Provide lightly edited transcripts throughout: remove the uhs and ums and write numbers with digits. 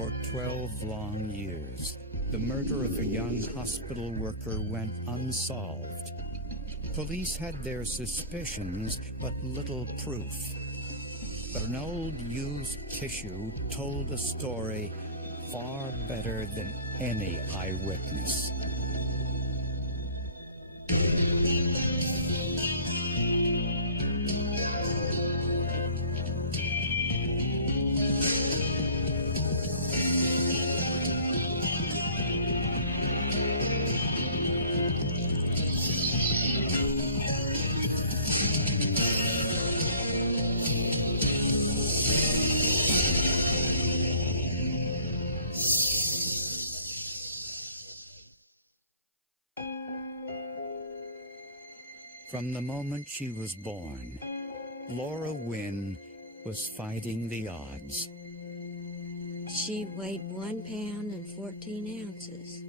For 12 long years, the murder of a young hospital worker went unsolved. Police had their suspicions, but little proof. But an old used tissue told a story far better than any eyewitness. From the moment she was born, Laura Wynne was fighting the odds. She weighed 1 pound and 14 ounces,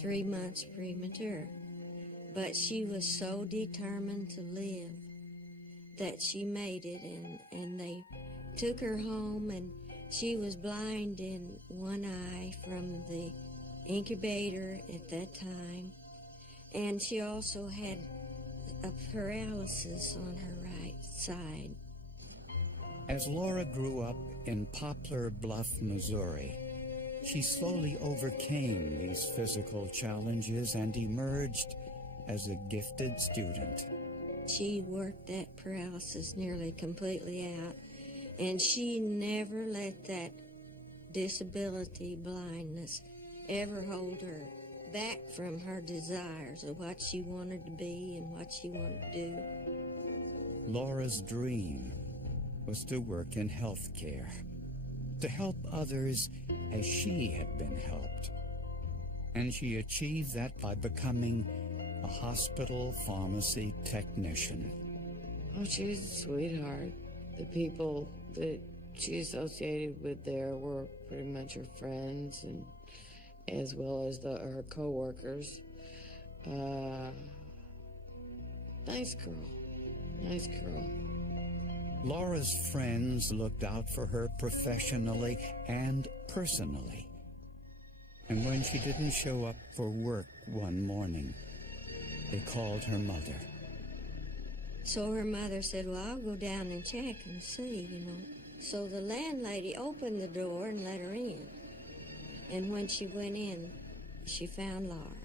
3 months premature. But she was so determined to live that she made it, and they took her home, and she was blind in one eye from the incubator at that time. And she also had a paralysis on her right side. As Laura grew up in Poplar Bluff, Missouri, she slowly overcame these physical challenges and emerged as a gifted student. She worked that paralysis nearly completely out, and she never let that disability, blindness, ever hold her back from her desires of what she wanted to be and what she wanted to do. Laura's dream was to work in healthcare, to help others as she had been helped. And she achieved that by becoming a hospital pharmacy technician. Oh, she was a sweetheart. The people that she associated with there were pretty much her friends, and as well as her co-workers. Nice girl. Nice girl. Laura's friends looked out for her professionally and personally. And when she didn't show up for work one morning, they called her mother. So her mother said, well, I'll go down and check and see, So the landlady opened the door and let her in. And when she went in, she found Laura.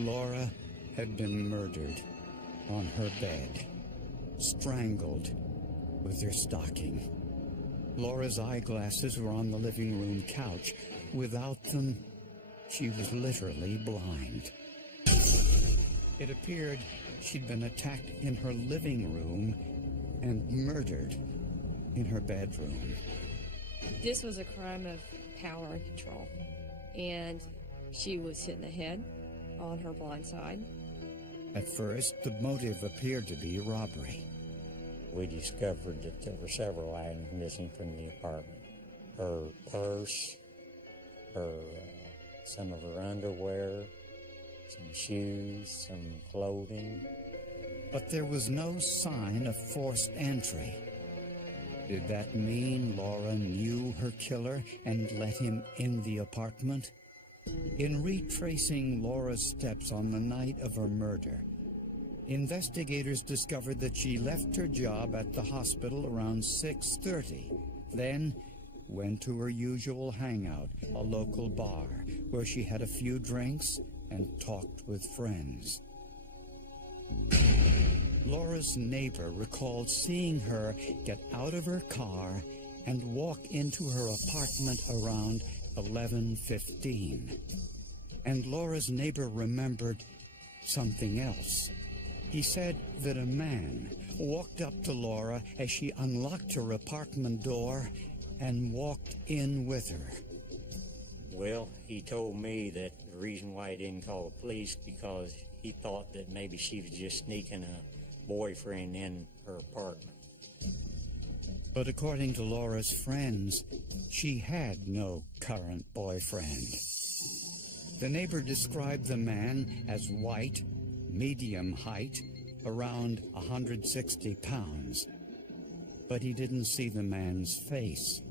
Laura had been murdered on her bed, strangled with her stocking. Laura's eyeglasses were on the living room couch. Without them, she was literally blind. It appeared she'd been attacked in her living room and murdered in her bedroom. This was a crime of power and control, and she was hit in the head on her blind side. At first, the motive appeared to be robbery. We discovered that there were several items missing from the apartment. Her purse, some of her underwear, some shoes, some clothing. But there was no sign of forced entry. Did that mean Laura knew her killer and let him in the apartment? In retracing Laura's steps on the night of her murder, investigators discovered that she left her job at the hospital around 6:30, then went to her usual hangout, a local bar, where she had a few drinks and talked with friends. Laura's neighbor recalled seeing her get out of her car and walk into her apartment around 11:15. And Laura's neighbor remembered something else. He said that a man walked up to Laura as she unlocked her apartment door and walked in with her. Well, he told me that the reason why he didn't call the police because he thought that maybe she was just sneaking a boyfriend in her apartment. But according to Laura's friends, she had no current boyfriend. The neighbor described the man as white, medium height, around 160 pounds. But he didn't see the man's face.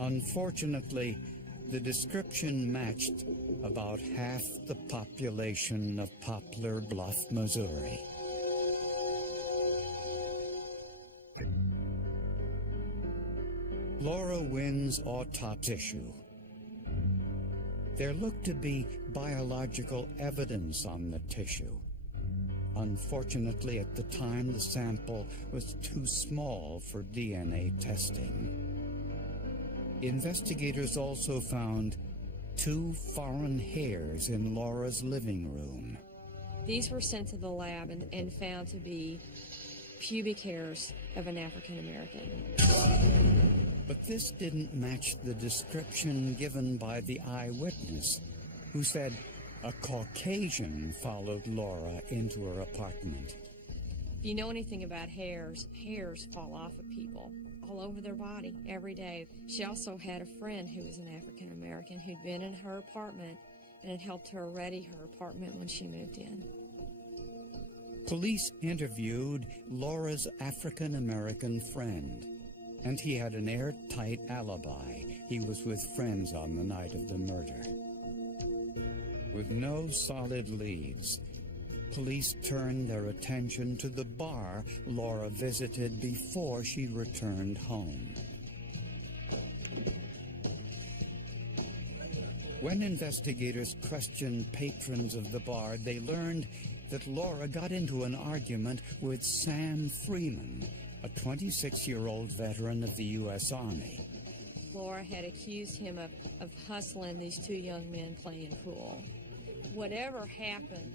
Unfortunately, the description matched about half the population of Poplar Bluff, Missouri. Laura Wynn's autopsy tissue. There looked to be biological evidence on the tissue. Unfortunately, at the time, the sample was too small for DNA testing. Investigators also found 2 foreign hairs in Laura's living room. These were sent to the lab and found to be pubic hairs of an African American. But this didn't match the description given by the eyewitness, who said a Caucasian followed Laura into her apartment. If you know anything about hairs, hairs fall off of people all over their body every day. She also had a friend who was an African American who'd been in her apartment and had helped her ready her apartment when she moved in. Police interviewed Laura's African American friend, and he had an airtight alibi. He was with friends on the night of the murder. With no solid leads, police turned their attention to the bar Laura visited before she returned home. When investigators questioned patrons of the bar, they learned that Laura got into an argument with Sam Freeman, a 26-year-old veteran of the U.S. Army. Laura had accused him of hustling these 2 young men playing pool. Whatever happened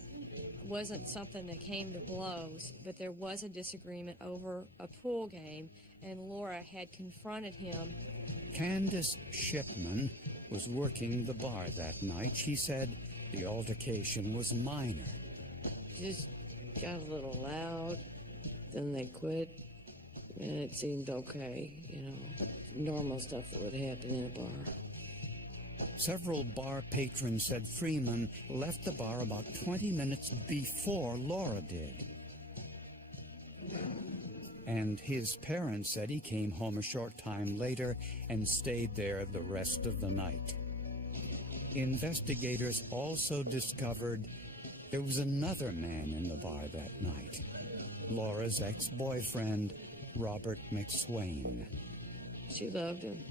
wasn't something that came to blows, but there was a disagreement over a pool game, and Laura had confronted him. Candace Shipman was working the bar that night. She said the altercation was minor. Just got a little loud, then they quit, and it seemed okay, you know, normal stuff that would happen in a bar. Several bar patrons said Freeman left the bar about 20 minutes before Laura did. And his parents said he came home a short time later and stayed there the rest of the night. Investigators also discovered there was another man in the bar that night, Laura's ex-boyfriend, Robert McSwain. She loved him.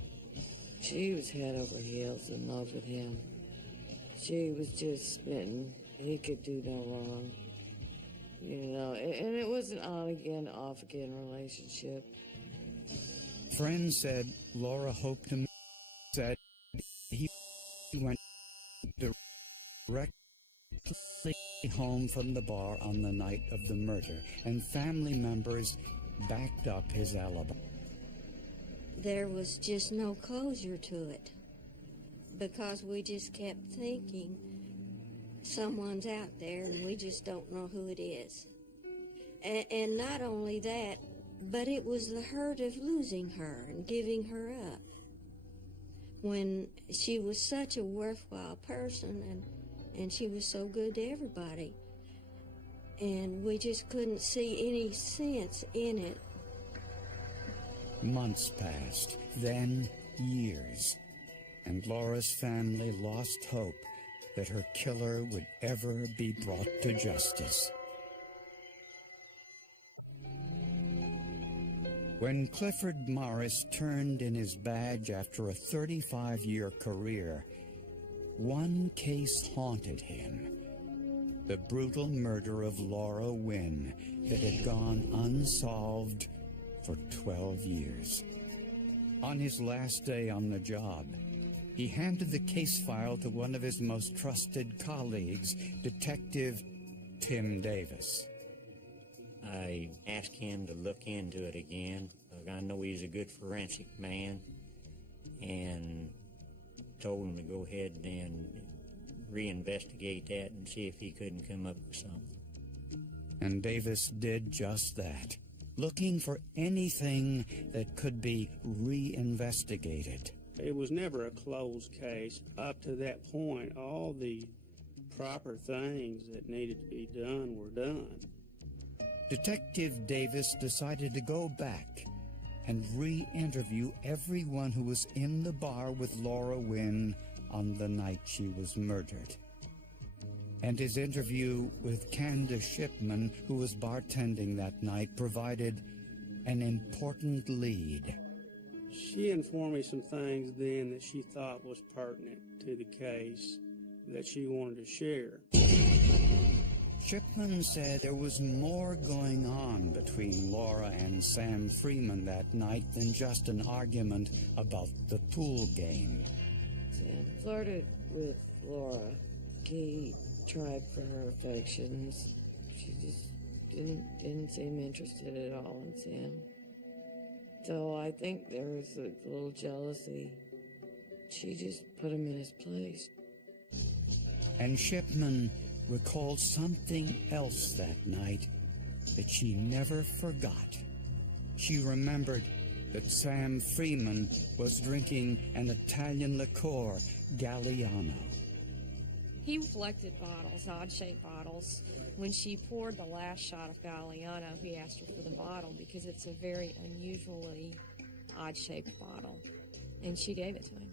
She was head over heels in love with him. She was just smitten. He could do no wrong. You know, and it was an on-again, off-again relationship. Friends said Laura hoped him, said he went directly home from the bar on the night of the murder, and family members backed up his alibi. There was just no closure to it, because we just kept thinking someone's out there and we just don't know who it is. And not only that, but it was the hurt of losing her and giving her up when she was such a worthwhile person and she was so good to everybody. And we just couldn't see any sense in it. Months passed, then years, and Laura's family lost hope that her killer would ever be brought to justice. When Clifford Morris turned in his badge after a 35-year career, one case haunted him: the brutal murder of Laura Wynn that had gone unsolved for 12 years. On his last day on the job, he handed the case file to one of his most trusted colleagues, Detective Tim Davis. I asked him to look into it again. I know he's a good forensic man, and told him to go ahead and reinvestigate that and see if he couldn't come up with something. And Davis did just that, looking for anything that could be reinvestigated. It was never a closed case. Up to that point, all the proper things that needed to be done were done. Detective Davis decided to go back and re-interview everyone who was in the bar with Laura Wynn on the night she was murdered. And his interview with Candace Shipman, who was bartending that night, provided an important lead. She informed me some things then that she thought was pertinent to the case that she wanted to share. Shipman said there was more going on between Laura and Sam Freeman that night than just an argument about the pool game. Sam flirted with Laura. He tried for her affections. She just didn't seem interested at all in Sam. So I think there was a little jealousy. She just put him in his place. And Shipman recalled something else that night that she never forgot. She remembered that Sam Freeman was drinking an Italian liqueur, Galliano. He collected bottles, odd-shaped bottles. When she poured the last shot of Galliano, he asked her for the bottle because it's a very unusually odd-shaped bottle. And she gave it to him.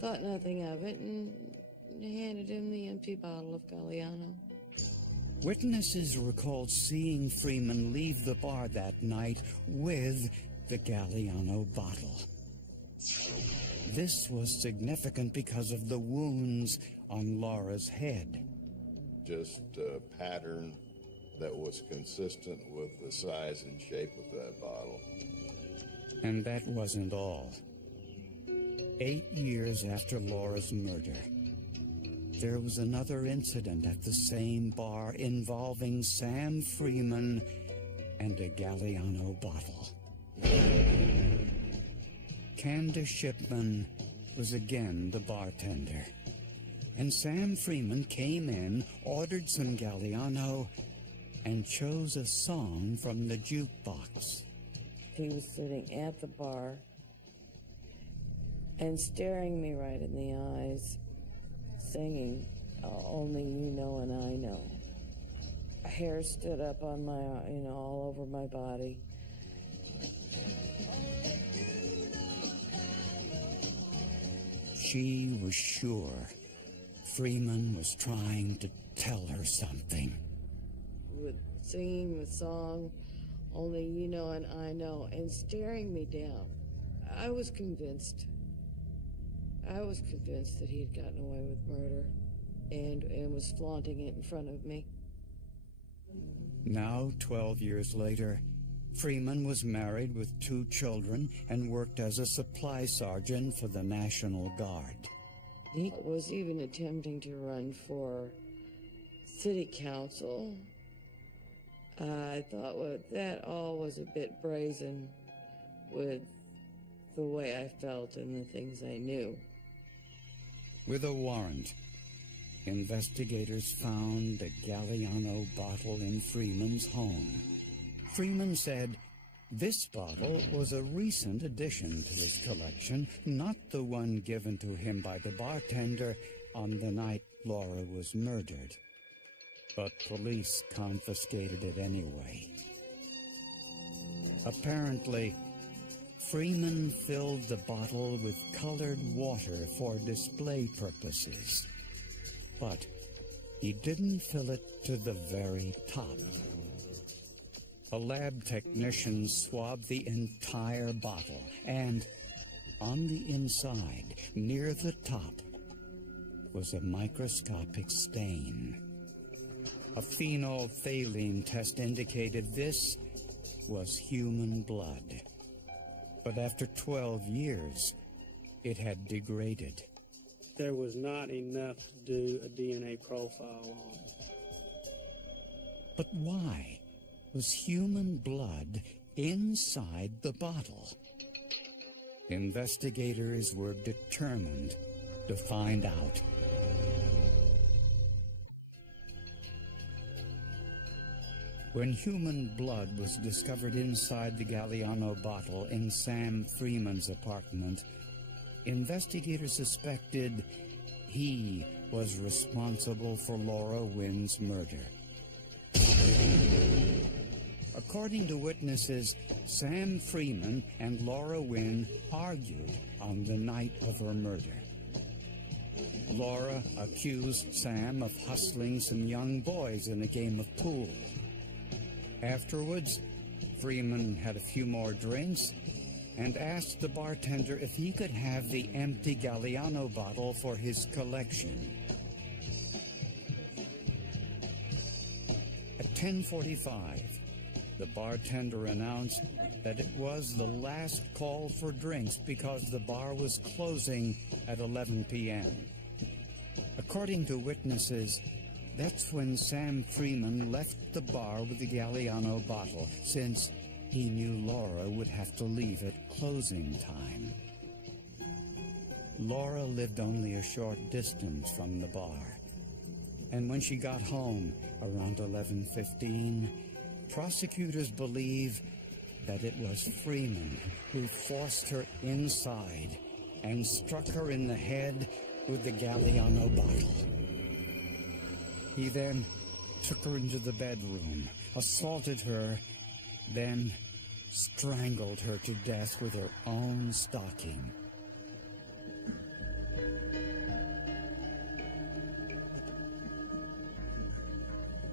Thought nothing of it and handed him the empty bottle of Galliano. Witnesses recalled seeing Freeman leave the bar that night with the Galliano bottle. This was significant because of the wounds on Laura's head. Just a pattern that was consistent with the size and shape of that bottle. And that wasn't all. 8 years after Laura's murder, there was another incident at the same bar involving Sam Freeman and a Galliano bottle. Candace Shipman was again the bartender, and Sam Freeman came in, ordered some Galliano, and chose a song from the jukebox. He was sitting at the bar and staring me right in the eyes, singing, "Only You Know and I Know." Hair stood up on my, all over my body. She was sure Freeman was trying to tell her something. With singing the song, "Only You Know and I Know," and staring me down. I was convinced that he had gotten away with murder and was flaunting it in front of me. Now, 12 years later, Freeman was married with 2 children and worked as a supply sergeant for the National Guard. He was even attempting to run for city council. I thought that all was a bit brazen with the way I felt and the things I knew. With a warrant, investigators found a Galliano bottle in Freeman's home. Freeman said this bottle was a recent addition to his collection, not the one given to him by the bartender on the night Laura was murdered. But police confiscated it anyway. Apparently, Freeman filled the bottle with colored water for display purposes. But he didn't fill it to the very top. A lab technician swabbed the entire bottle, and on the inside, near the top, was a microscopic stain. A phenolphthalein test indicated this was human blood. But after 12 years, it had degraded. There was not enough to do a DNA profile on. But why was human blood inside the bottle? Investigators were determined to find out. When human blood was discovered inside the Galliano bottle in Sam Freeman's apartment, investigators suspected he was responsible for Laura Wynn's murder. According to witnesses, Sam Freeman and Laura Wynn argued on the night of her murder. Laura accused Sam of hustling some young boys in a game of pool. Afterwards, Freeman had a few more drinks and asked the bartender if he could have the empty Galliano bottle for his collection. At 10:45, the bartender announced that it was the last call for drinks because the bar was closing at 11 p.m. According to witnesses, that's when Sam Freeman left the bar with the Galliano bottle, since he knew Laura would have to leave at closing time. Laura lived only a short distance from the bar, and when she got home around 11:15, prosecutors believe that it was Freeman who forced her inside and struck her in the head with the Galliano bottle. He then took her into the bedroom, assaulted her, then strangled her to death with her own stocking.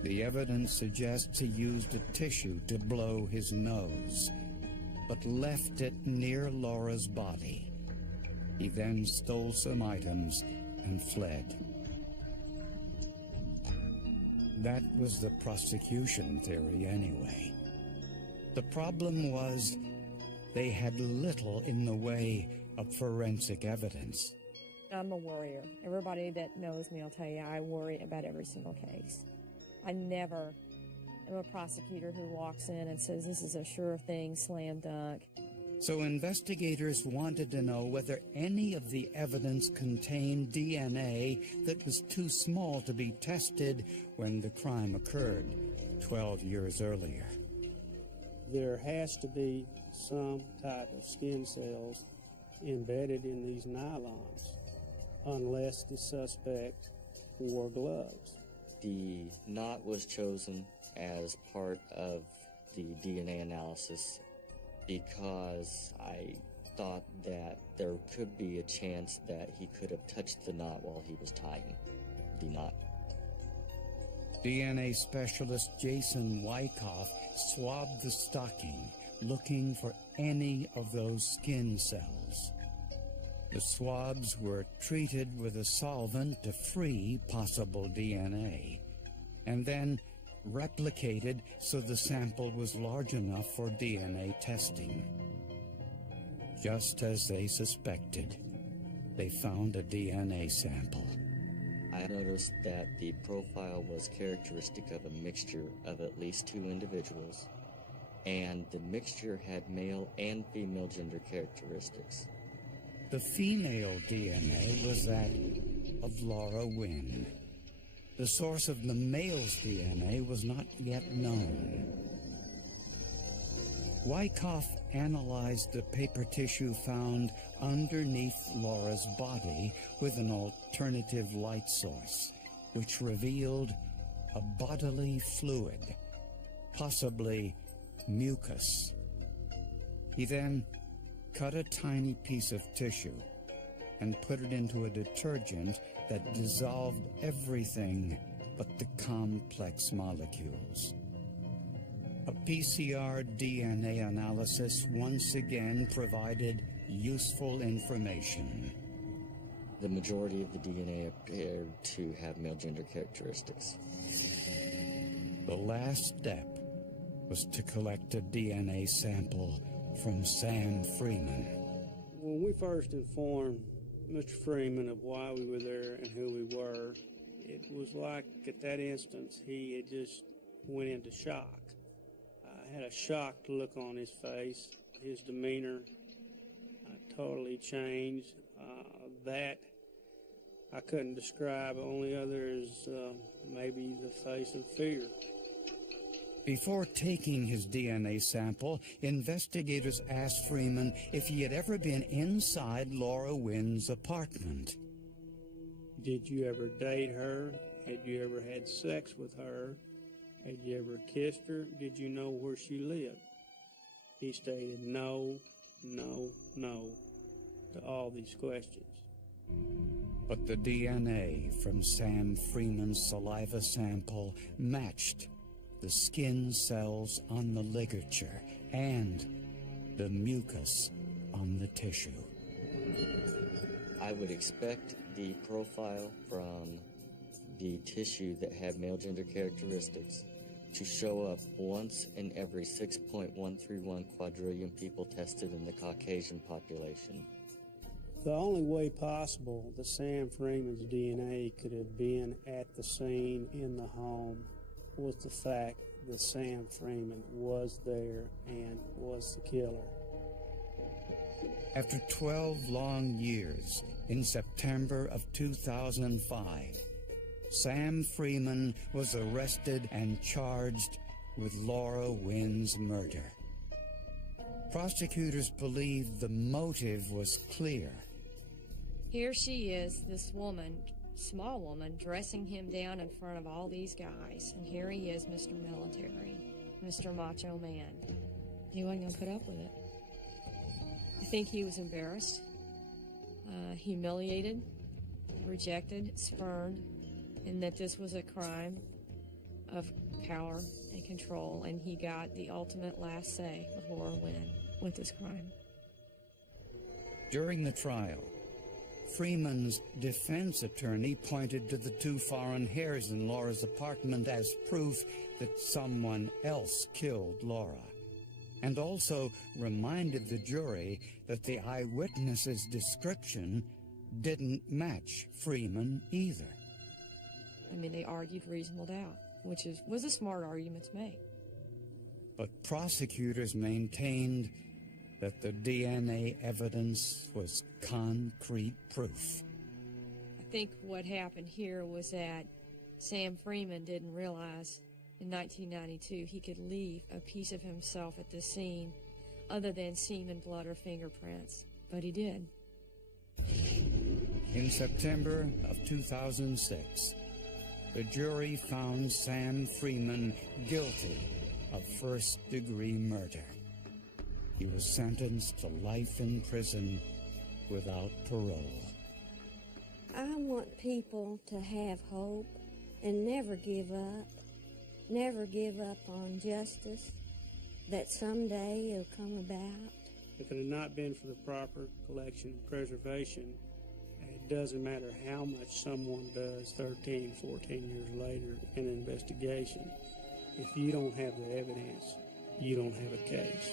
The evidence suggests he used a tissue to blow his nose, but left it near Laura's body. He then stole some items and fled. That was the prosecution theory anyway. The problem was they had little in the way of forensic evidence. I'm a worrier. Everybody that knows me will tell you I worry about every single case. I never am a prosecutor who walks in and says this is a sure thing, slam dunk. So investigators wanted to know whether any of the evidence contained DNA that was too small to be tested when the crime occurred 12 years earlier. There has to be some type of skin cells embedded in these nylons, unless the suspect wore gloves. The knot was chosen as part of the DNA analysis because I thought that there could be a chance that he could have touched the knot while he was tying the knot. DNA specialist Jason Wyckoff swabbed the stocking, looking for any of those skin cells. The swabs were treated with a solvent to free possible DNA, and then replicated so the sample was large enough for DNA testing. Just as they suspected, they found a DNA sample. I noticed that the profile was characteristic of a mixture of at least two individuals, and the mixture had male and female gender characteristics. The female DNA was that of Laura Wynn. The source of the male's DNA was not yet known. Wyckoff analyzed the paper tissue found underneath Laura's body with an alternative light source, which revealed a bodily fluid, possibly mucus. He then cut a tiny piece of tissue and put it into a detergent that dissolved everything but the complex molecules. A PCR DNA analysis once again provided useful information. The majority of the DNA appeared to have male gender characteristics. The last step was to collect a DNA sample from Sam Freeman. When we first informed Mr. Freeman of why we were there and who we were, it was like at that instance he had just went into shock. I had a shocked look on his face. His demeanor totally changed. That I couldn't describe, only others maybe the face of fear. Before taking his DNA sample, investigators asked Freeman if he had ever been inside Laura Wynn's apartment. Did you ever date her? Had you ever had sex with her? Had you ever kissed her? Did you know where she lived? He stated no, no, no to all these questions. But the DNA from Sam Freeman's saliva sample matched the skin cells on the ligature and the mucus on the tissue. I would expect the profile from the tissue that had male gender characteristics to show up once in every 6.131 quadrillion people tested in the Caucasian population. The only way possible that Sam Freeman's DNA could have been at the scene in the home was the fact that Sam Freeman was there and was the killer. After 12 long years, in September of 2005, Sam Freeman was arrested and charged with Laura Wynn's murder. Prosecutors believed the motive was clear. Here she is, this woman, small woman, dressing him down in front of all these guys. And here he is, Mr. Military, Mr. Macho Man. He wasn't going to put up with it. I think he was embarrassed, humiliated, rejected, spurned, and that this was a crime of power and control, and he got the ultimate last say with Laura Wynn with this crime. During the trial, Freeman's defense attorney pointed to the 2 foreign hairs in Laura's apartment as proof that someone else killed Laura, and also reminded the jury that the eyewitness's description didn't match Freeman either. I mean, they argued reasonable doubt, which was a smart argument to make. But prosecutors maintained that the DNA evidence was concrete proof. I think what happened here was that Sam Freeman didn't realize in 1992 he could leave a piece of himself at the scene other than semen, blood, or fingerprints, but he did. In September of 2006, the jury found Sam Freeman guilty of first-degree murder. He was sentenced to life in prison without parole. I want people to have hope and never give up. Never give up on justice, that someday it'll come about. If it had not been for the proper collection and preservation, it doesn't matter how much someone does 13, 14 years later in an investigation. If you don't have the evidence, you don't have a case.